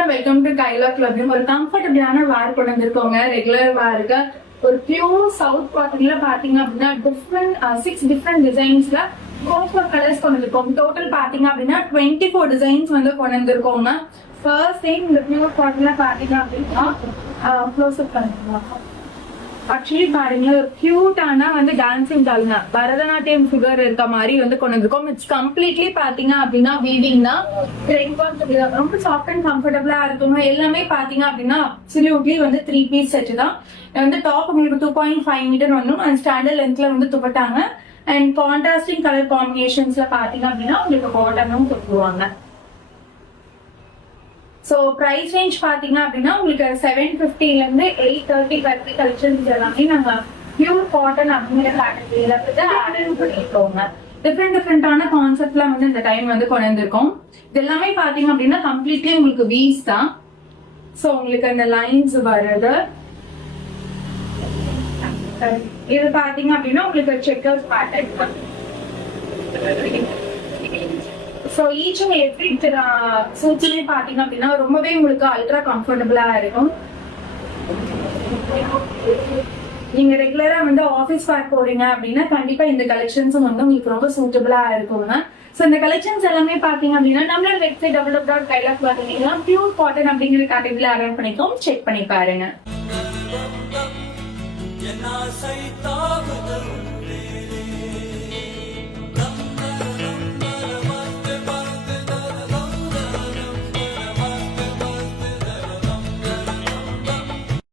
And welcome to கைலா club. ஒரு கம்ஃபர்டபிளான வேர் கொண்டு வந்திருக்கோங்க. ரெகுலர் வேருக்கு ஒரு பியூர் சவுத் காட்டன்ல பாத்தீங்க அப்படின்னா டிஃப்ரெண்ட் 6 டிஃப்ரெண்ட் டிசைன்ஸ்ல 4 கலர்ஸ் கொண்டு வந்திருக்கோம். டோட்டல் பாத்தீங்க அப்படின்னா 24 டிசைன்ஸ் வந்து கொண்டு வந்திருக்கோங்க. ஃபர்ஸ்ட் டைம் இந்த பியூர் காட்டன்ல பாத்தீங்க அப்படின்னா க்ளோஸ் அப் பண்ணிக்கலாம். ஆக்சுவலி பாருங்க ஒரு கியூட்டான வந்து டான்சிங் டால்ங்க பரதநாட்டியம் ஃபிகர் இருக்க மாதிரி வந்து கொண்டு வந்திருக்கோம். இட்ஸ் கம்ப்ளீட்லி பாத்தீங்க அப்படின்னா வீவிங் தான். ரொம்ப சாஃப்ட் அண்ட் கம்ஃபர்டபுளா இருக்குங்க. எல்லாமே பாத்தீங்க அப்படின்னா அப்சல்யூட்லி வந்து 3 பீஸ் செட் தான். வந்து டாப் உங்களுக்கு 2.5 மீட்டர் வந்துடும். அண்ட் ஸ்டாண்டர்ட் லென்த்ல வந்து துப்பட்டாங்க. அண்ட் கான்ட்ராஸ்டிங் கலர் காம்பினேஷன்ஸ்ல பாத்தீங்க அப்படின்னா உங்களுக்கு காட்டனும் கொடுத்துருவாங்க. சோ பிரைஸ் ரேஞ்ச் பாத்தீங்க அப்படின்னா உங்களுக்கு 750 ல இருந்து 830 வரைக்கும் கலெக்ஷன்ஸ் எல்லாமே நாங்க பியூர் காட்டன் அப்படிங்கிற கேட்டகரியில வந்து ஆட் பண்ணிருக்கோங்க. டிஃப்ரெண்டான கான்செப்ட்ல வந்து இந்த டைம் வந்து கொண்டு வந்திருக்கோம். இது எல்லாமே பாத்தீங்க அப்படின்னா கம்ப்ளீட்லி உங்களுக்கு வீஸ் தான். சோ உங்களுக்கு அந்த லைன்ஸ் வருது. இது பாத்தீங்க அப்படின்னா உங்களுக்கு checkers pattern. So each and every சூட்ஸுமே பாத்தீங்க அப்படின்னா ரொம்பவே உங்களுக்கு அல்ட்ரா கம்ஃபர்டபுளா இருக்கும். நீங்க ரெகுலரா வந்து ஆபீஸ் வேர் போறீங்க அப்படின்னா கண்டிப்பா இந்த கலெக்ஷன்ஸும் வந்து உங்களுக்கு ரொம்ப சூட்டபிளா இருக்குங்க. சோ இந்த கலெக்ஷன்ஸ் எல்லாமே பாத்தீங்க அப்படின்னா நம்மளோட வெப்சைட் www.kailash.in பியூர் காட்டன் அப்படிங்கிற கேட்டகரியில அரேஞ்ச் பண்ணிக்கோம். செக் பண்ணி பாருங்க. என்ன